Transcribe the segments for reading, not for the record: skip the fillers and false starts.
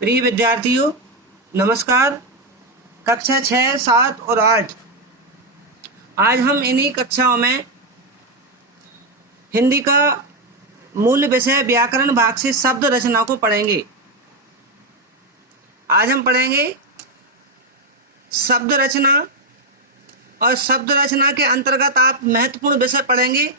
प्रिय विद्यार्थियों, नमस्कार। कक्षा 6, 7 और 8 आज हम इन्हीं कक्षाओं में हिंदी का मूल विषय व्याकरण भाग से शब्द रचना को पढ़ेंगे। आज हम पढ़ेंगे शब्द रचना, और शब्द रचना के अंतर्गत आप महत्वपूर्ण विषय पढ़ेंगे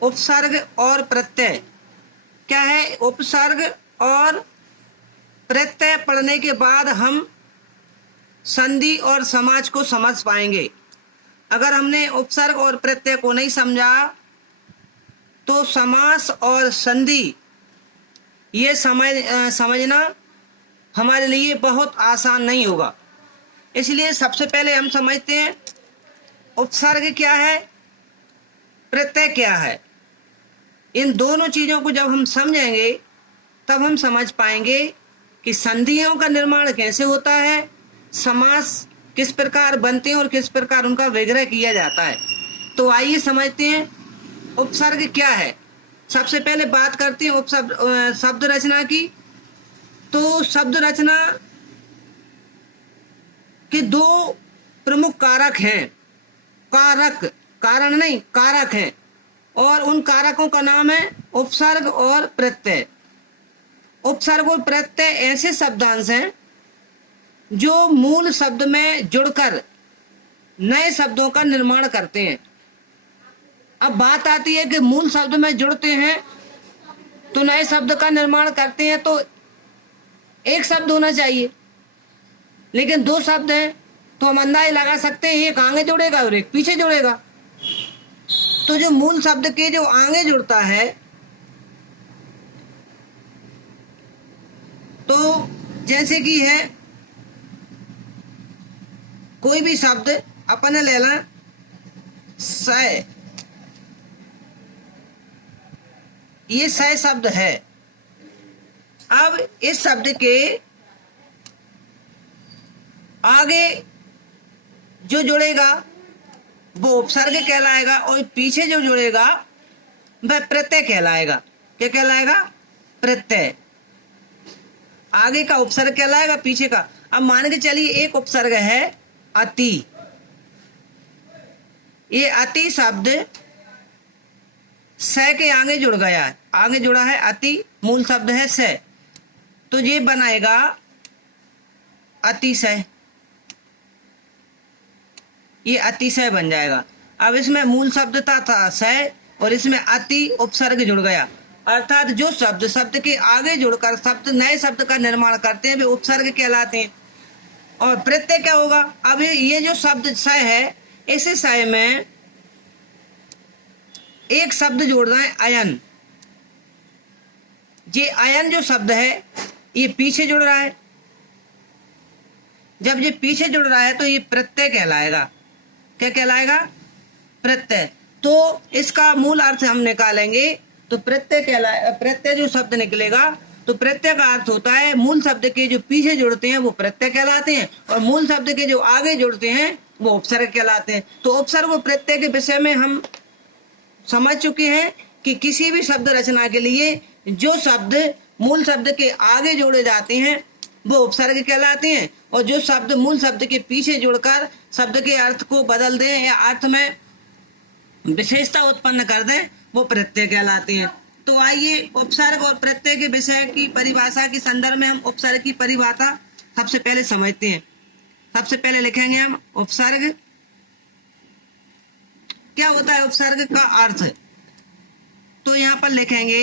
उपसर्ग और प्रत्यय। क्या है उपसर्ग और प्रत्यय? पढ़ने के बाद हम संधि और समाज को समझ पाएंगे। अगर हमने उपसर्ग और प्रत्यय को नहीं समझा तो समास और संधि ये समझना हमारे लिए बहुत आसान नहीं होगा। इसलिए सबसे पहले हम समझते हैं उपसर्ग क्या है, प्रत्यय क्या है। इन दोनों चीज़ों को जब हम समझेंगे तब हम समझ पाएंगे कि संधियों का निर्माण कैसे होता है, समास किस प्रकार बनते हैं और किस प्रकार उनका विग्रह किया जाता है। तो आइए समझते हैं उपसर्ग क्या है। सबसे पहले बात करते हैं शब्द रचना की। तो शब्द रचना के दो प्रमुख कारक हैं। कारण नहीं, कारक हैं, और उन कारकों का नाम है उपसर्ग और प्रत्यय। उपसर्ग और प्रत्यय ऐसे शब्दांश हैं जो मूल शब्द में जुड़कर नए शब्दों का निर्माण करते हैं। अब बात आती है कि मूल शब्द में जुड़ते हैं तो नए शब्द का निर्माण करते हैं, तो एक शब्द होना चाहिए, लेकिन दो शब्द हैं तो हम अंदाजा लगा सकते हैं एक आगे जुड़ेगा और एक पीछे जुड़ेगा। तो जो मूल शब्द के जो आगे जुड़ता है, तो जैसे कि है कोई भी शब्द अपन ले लें, सय, ये सय शब्द है। अब इस शब्द के आगे जो जुड़ेगा वो उपसर्ग कहलाएगा और पीछे जो जुड़ेगा वह प्रत्यय कहलाएगा। क्या कहलाएगा? प्रत्यय। आगे का उपसर्ग कहलाएगा, पीछे का। अब मान के चलिए एक उपसर्ग है अति। ये अति शब्द स के आगे जुड़ गया है, आगे जुड़ा है अति, मूल शब्द है स, तो ये बनाएगा अतिशय। ये अतिशय बन जाएगा। अब इसमें मूल शब्द था स और इसमें अति उपसर्ग जुड़ गया, अर्थात जो शब्द के आगे जुड़कर नए शब्द का निर्माण करते हैं वे उपसर्ग कहलाते हैं। और प्रत्यय क्या होगा? अब ये जो शब्द स है, इस स में एक शब्द जोड़ रहा है अयन। ये अयन जो शब्द है ये पीछे जुड़ रहा है। जब ये पीछे जुड़ रहा है तो ये प्रत्यय कहलाएगा। क्या कहलाएगा? प्रत्यय। तो इसका मूल अर्थ हम निकालेंगे तो प्रत्यय जो शब्द निकलेगा तो प्रत्यय का अर्थ होता है मूल शब्द के जो पीछे जुड़ते हैं वो प्रत्यय कहलाते हैं, और मूल शब्द के जो आगे जुड़ते हैं वो उपसर्ग कहलाते हैं। तो उपसर्ग और प्रत्यय के विषय में हम समझ चुके हैं कि किसी भी शब्द रचना के लिए जो शब्द मूल शब्द के आगे जोड़े जाते हैं वो उपसर्ग कहलाते हैं, और जो शब्द मूल शब्द के पीछे जुड़कर शब्द के अर्थ को बदल दें या अर्थ में विशेषता उत्पन्न कर दें वो प्रत्यय कहलाते हैं। तो आइए उपसर्ग और प्रत्यय के विषय की परिभाषा के संदर्भ में हम उपसर्ग की परिभाषा सबसे पहले समझते हैं। सबसे पहले लिखेंगे हम उपसर्ग। क्या होता है उपसर्ग का अर्थ? तो यहां पर लिखेंगे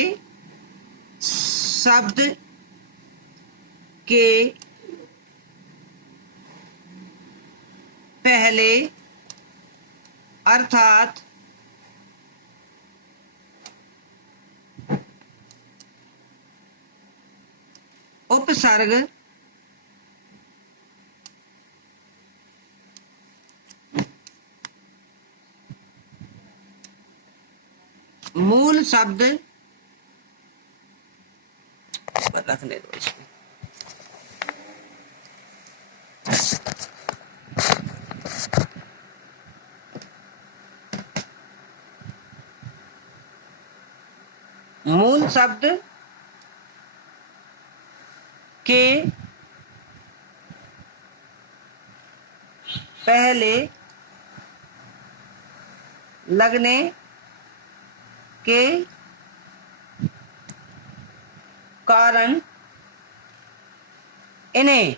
शब्द के पहले अर्थात उपसर्ग मूल शब्द रखने दो इसको। मूल शब्द के पहले लगने के कारण इन्हें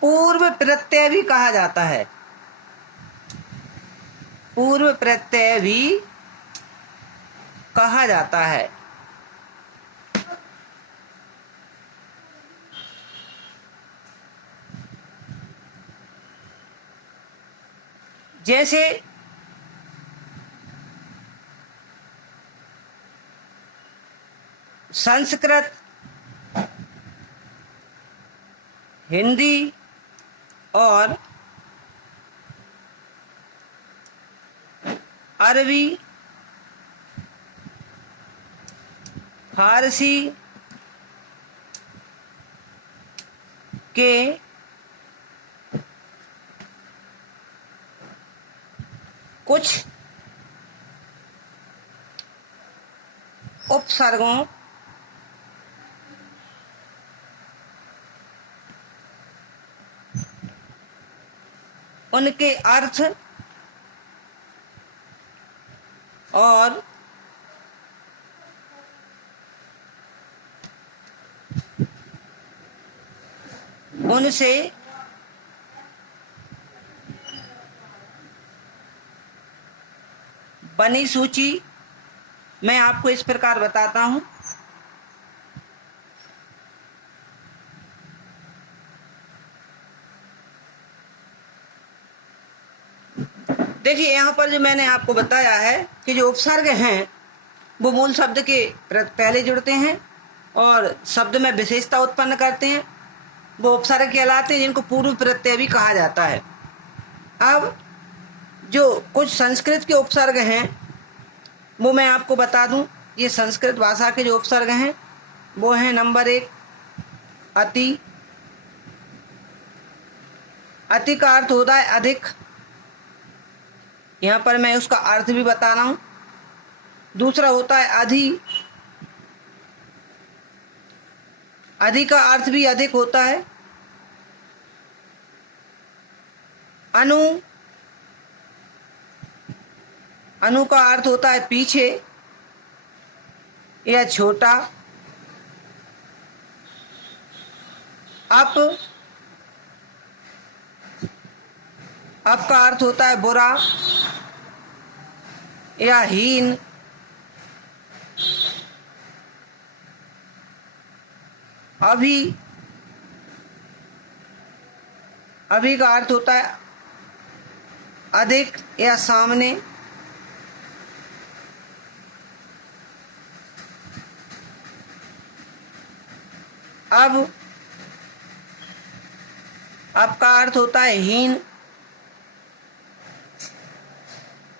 पूर्व प्रत्यय भी कहा जाता है। पूर्व प्रत्यय भी कहा जाता है। जैसे संस्कृत, हिंदी और अरबी, फारसी के कुछ उपसर्गों उनके अर्थ और उनसे बनी सूची मैं आपको इस प्रकार बताता हूं। देखिए, यहाँ पर जो मैंने आपको बताया है कि जो उपसर्ग हैं वो मूल शब्द के पहले जुड़ते हैं और शब्द में विशेषता उत्पन्न करते हैं, वो उपसर्ग कहलाते हैं, जिनको पूर्व प्रत्यय भी कहा जाता है। अब जो कुछ संस्कृत के उपसर्ग हैं वो मैं आपको बता दूं। ये संस्कृत भाषा के जो उपसर्ग हैं वो हैं, नंबर 1 अति। अति का अर्थ होता है अधिक। यहाँ पर मैं उसका अर्थ भी बता रहा हूं। दूसरा होता है अधि। अधि का अर्थ भी अधिक होता है। अनु। अनु का अर्थ होता है पीछे या छोटा। अप। अप का अर्थ होता है बुरा या हीन। अभी। अभी का अर्थ होता है अधिक या सामने। अब का अर्थ होता है हीन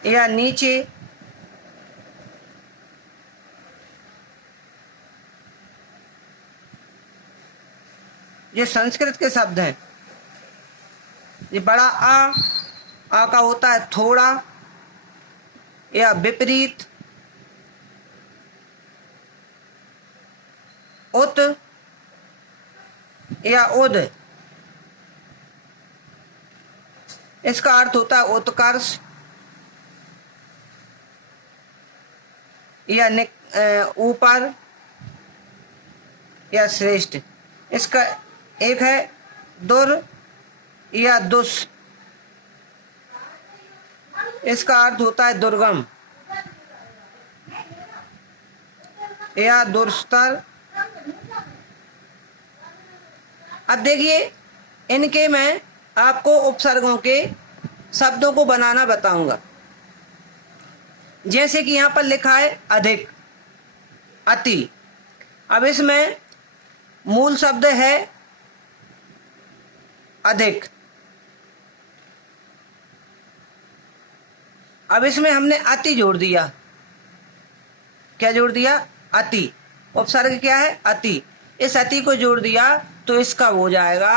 या नीचे। ये संस्कृत के शब्द हैं। ये बड़ा आ का होता है थोड़ा या विपरीत। उत या उद, इसका अर्थ होता है उत्कर्ष या ऊपर या श्रेष्ठ। इसका एक है दुर या दुस, इसका अर्थ होता है दुर्गम या दुर्स्तर। अब देखिए, इनके मैं आपको उपसर्गों के शब्दों को बनाना बताऊंगा। जैसे कि यहां पर लिखा है अधिक, अति। अब इसमें मूल शब्द है अधिक। अब इसमें हमने अति जोड़ दिया। क्या जोड़ दिया? अति। उपसर्ग क्या है? अति। इस अति को जोड़ दिया तो इसका हो जाएगा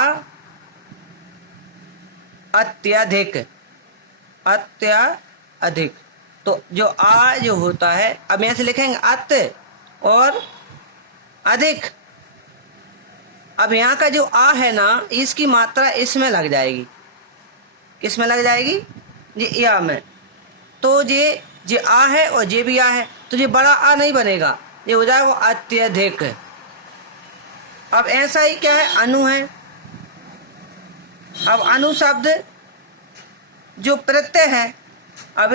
अत्यधिक। अत्यधिक। तो जो जो होता है, अब यहां से लिखेंगे अत और अधिक। अब यहाँ का जो आ है ना, इसकी मात्रा इसमें लग जाएगी। किस में लग जाएगी? ये या में। तो ये आ है और ये भी आ है, तो ये बड़ा आ नहीं बनेगा, ये हो जाएगा अत्यधिक। अब ऐसा ही क्या है? अनु है। अब अनु शब्द जो प्रत्यय है, अब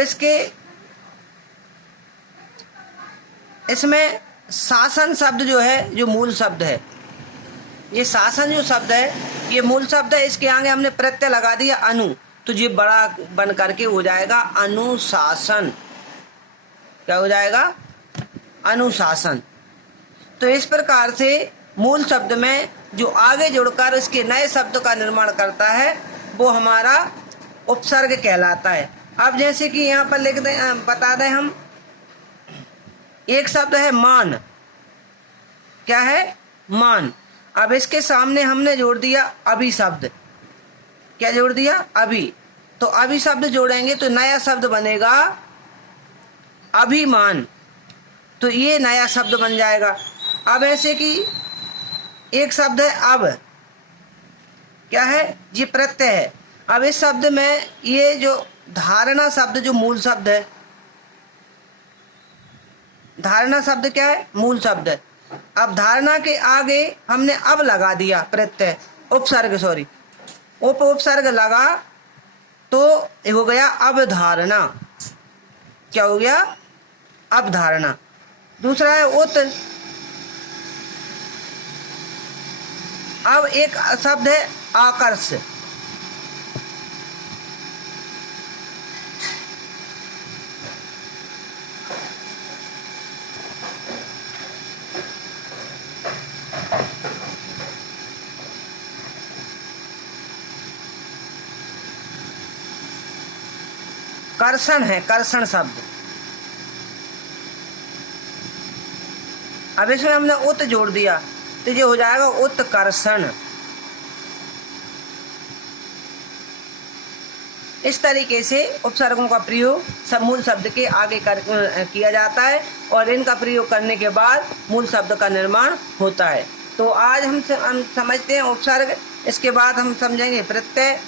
इसमें शासन शब्द जो है, जो मूल शब्द है, ये शासन जो शब्द है ये मूल शब्द है, इसके आगे हमने प्रत्यय लगा दिया अनु, तो ये बड़ा बन करके हो जाएगा अनुशासन। क्या हो जाएगा? अनुशासन। तो इस प्रकार से मूल शब्द में जो आगे जुड़कर इसके नए शब्द का निर्माण करता है वो हमारा उपसर्ग कहलाता है। अब जैसे कि यहाँ पर लिख दें, बता दें हम, एक शब्द है मान। क्या है? मान। अब इसके सामने हमने जोड़ दिया अभि शब्द। क्या जोड़ दिया? अभि। तो अभि शब्द जोड़ेंगे तो नया शब्द बनेगा अभिमान, तो ये नया शब्द बन जाएगा। अब ऐसे कि एक शब्द है अब। क्या है? ये प्रत्यय है। अब इस शब्द में ये जो धारणा शब्द जो मूल शब्द है, धारणा शब्द क्या है? मूल शब्द है। अब धारणा के आगे हमने अब लगा दिया प्रत्यय, उपसर्ग, उपसर्ग लगा तो हो गया अवधारणा। क्या हो गया? अवधारणा। दूसरा है उत। अब एक शब्द है आकर्ष। कर्षण है, कर्षण शब्द। अब इसमें हमने उत जोड़ दिया तो ये हो जाएगा उत्कर्षण। इस तरीके से उपसर्गों का प्रयोग सब मूल शब्द के आगे किया जाता है और इनका प्रयोग करने के बाद मूल शब्द का निर्माण होता है। तो आज हम समझते हैं उपसर्ग, इसके बाद हम समझेंगे प्रत्यय।